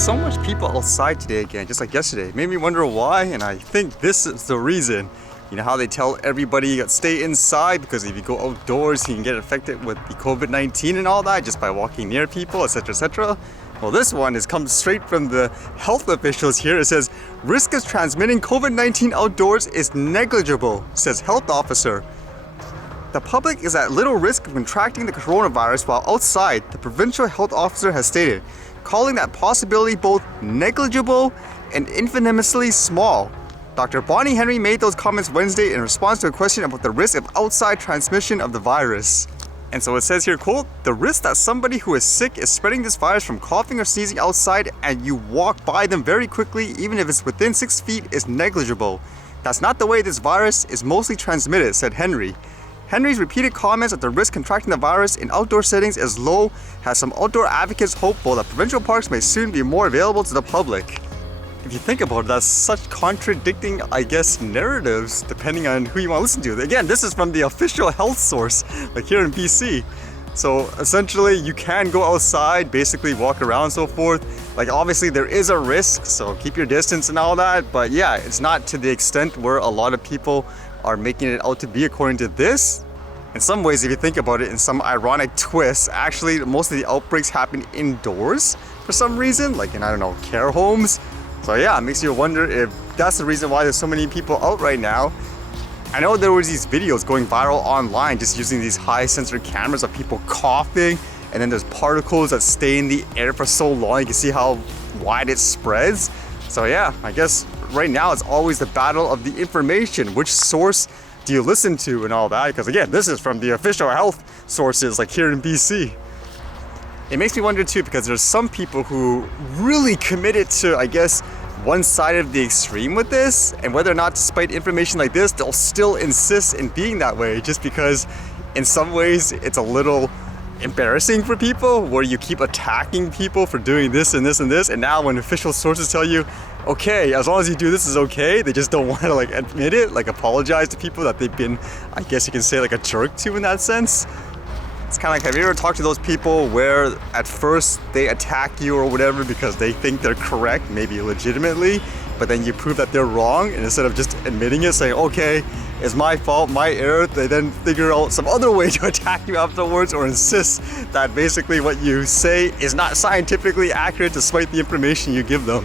so much people outside today again, just like yesterday. Made me wonder why, and I think this is the reason. You know how they tell everybody to stay inside because if you go outdoors, you can get infected with the COVID-19 and all that just by walking near people, etc., etc. Well, this one has come straight from the health officials here. It says, risk of transmitting COVID-19 outdoors is negligible, says health officer. The public is at little risk of contracting the coronavirus while outside, the provincial health officer has stated, calling that possibility both negligible and infamously small. Dr. Bonnie Henry made those comments Wednesday in response to a question about the risk of outside transmission of the virus. And so it says here, quote, the risk that somebody who is sick is spreading this virus from coughing or sneezing outside and you walk by them very quickly, even if it's within 6 feet, is negligible. That's not the way this virus is mostly transmitted, said Henry. Henry's repeated comments that the risk contracting the virus in outdoor settings is low has some outdoor advocates hopeful that provincial parks may soon be more available to the public. If you think about it, that's such contradicting, I guess, narratives depending on who you want to listen to. Again, this is from the official health source, like here in BC. So essentially, you can go outside, basically walk around and so forth. Like obviously there is a risk, so keep your distance and all that. But yeah, it's not to the extent where a lot of people are making it out to be according to this. In some ways, if you think about it, in some ironic twists, actually most of the outbreaks happen indoors for some reason, like in, I don't know, care homes. So yeah, it makes you wonder if that's the reason why there's so many people out right now. I know there was these videos going viral online just using these high sensor cameras of people coughing, and then there's particles that stay in the air for so long, you can see how wide it spreads. So yeah, I guess right now it's always the battle of the information. Which source do you listen to and all that? Because again, this is from the official health sources, like here in BC. It makes me wonder too, because there's some people who really committed to, I guess, one side of the extreme with this, and whether or not, despite information like this, they'll still insist in being that way, just because in some ways it's a little embarrassing for people, where you keep attacking people for doing this and this and this, and now when official sources tell you, okay, as long as you do this is okay, they just don't want to like admit it, like apologize to people that they've been, I guess you can say, like a jerk to in that sense. It's kind of like, have you ever talked to those people where at first they attack you or whatever because they think they're correct, maybe legitimately, but then you prove that they're wrong, and instead of just admitting it, saying, okay, it's my fault, my error, they then figure out some other way to attack you afterwards, or insist that basically what you say is not scientifically accurate despite the information you give them.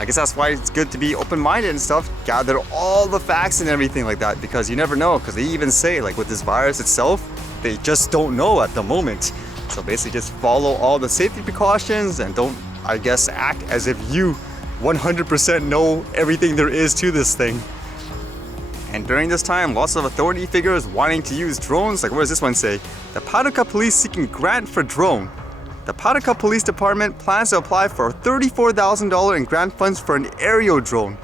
I guess that's why it's good to be open-minded and stuff, gather all the facts and everything like that, because you never know, because they even say, like with this virus itself, they just don't know at the moment. So basically just follow all the safety precautions and don't, I guess, act as if you 100% know everything there is to this thing. And during this time, lots of authority figures wanting to use drones. Like, what does this one say? The Paducah Police seeking grant for drone. The Paducah Police Department plans to apply for $34,000 in grant funds for an aerial drone.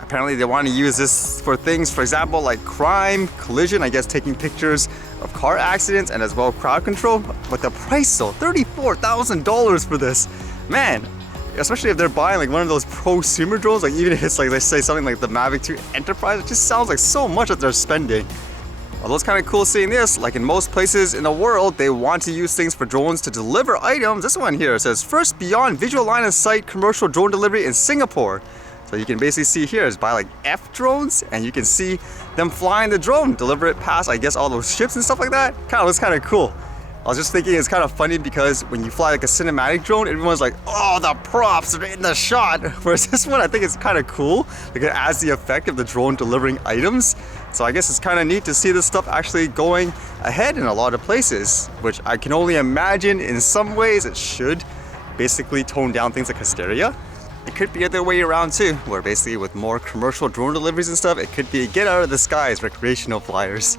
Apparently they want to use this for things, for example, like crime, collision, I guess taking pictures of car accidents, and as well crowd control. But the price though, $34,000 for this. Man, especially if they're buying like one of those prosumer drones, like even if it's like, let's say something like the Mavic 2 Enterprise, it just sounds like so much that they're spending. Although it's kind of cool seeing this, like in most places in the world, they want to use things for drones to deliver items. This one here says, first beyond visual line of sight commercial drone delivery in Singapore. So you can basically see here is by like F drones, and you can see them flying the drone, deliver it past, I guess, all those ships and stuff like that. Kind of looks kind of cool. I was just thinking it's kind of funny because when you fly like a cinematic drone, everyone's like, oh, the props are in the shot. Whereas this one, I think it's kind of cool. Like it adds the effect of the drone delivering items. So I guess it's kind of neat to see this stuff actually going ahead in a lot of places, which I can only imagine in some ways it should basically tone down things like hysteria. It could be the other way around too, where basically with more commercial drone deliveries and stuff, it could be get out of the skies recreational flyers.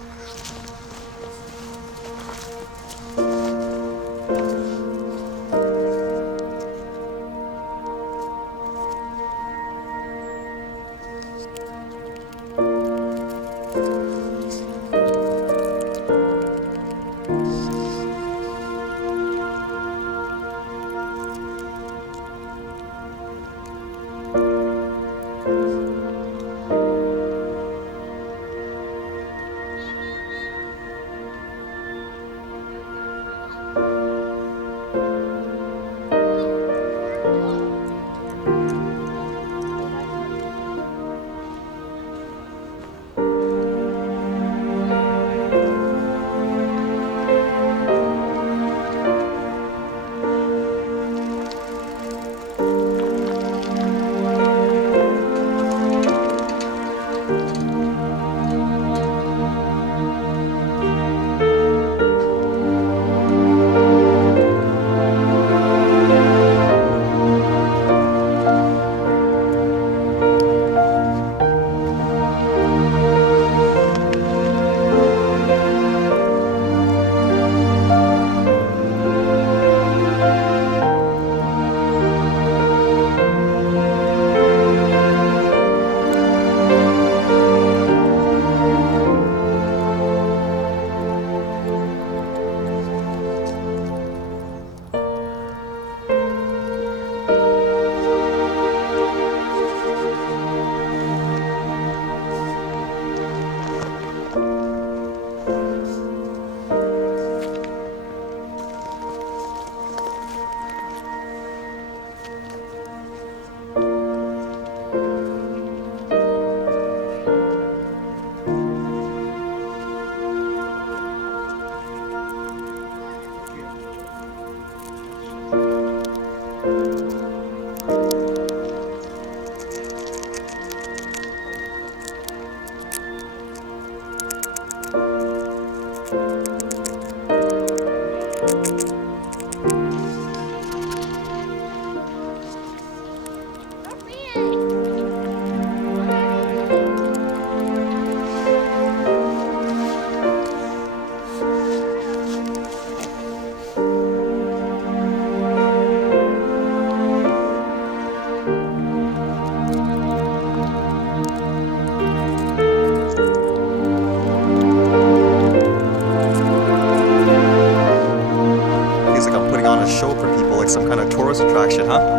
Feels like I'm putting on a show for people, like some kind of tourist attraction, huh?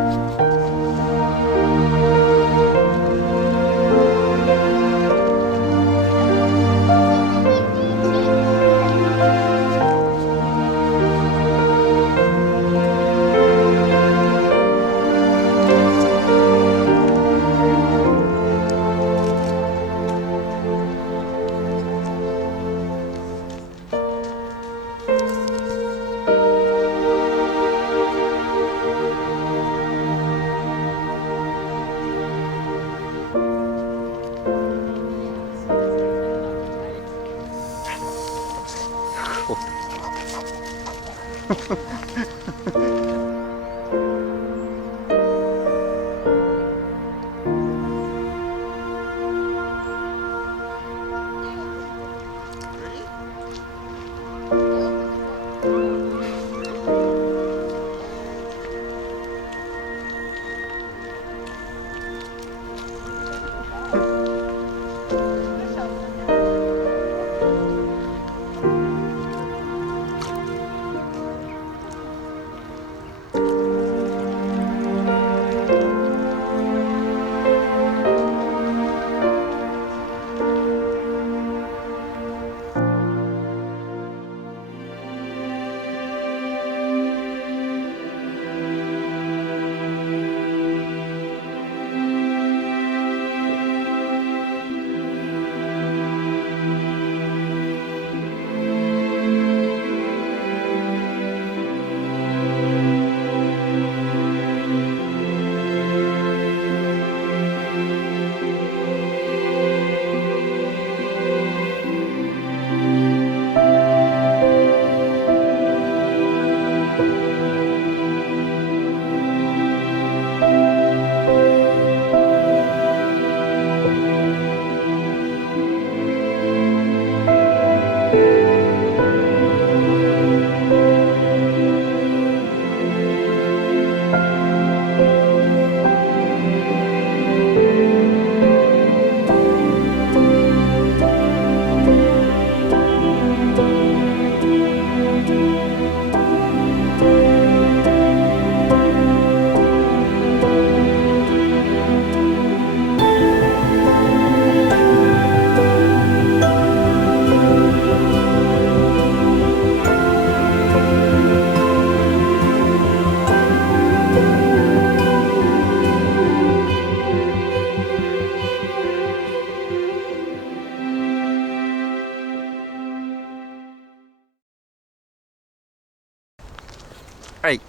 Alright,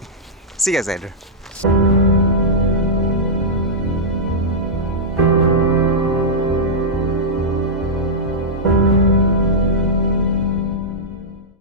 see you guys later.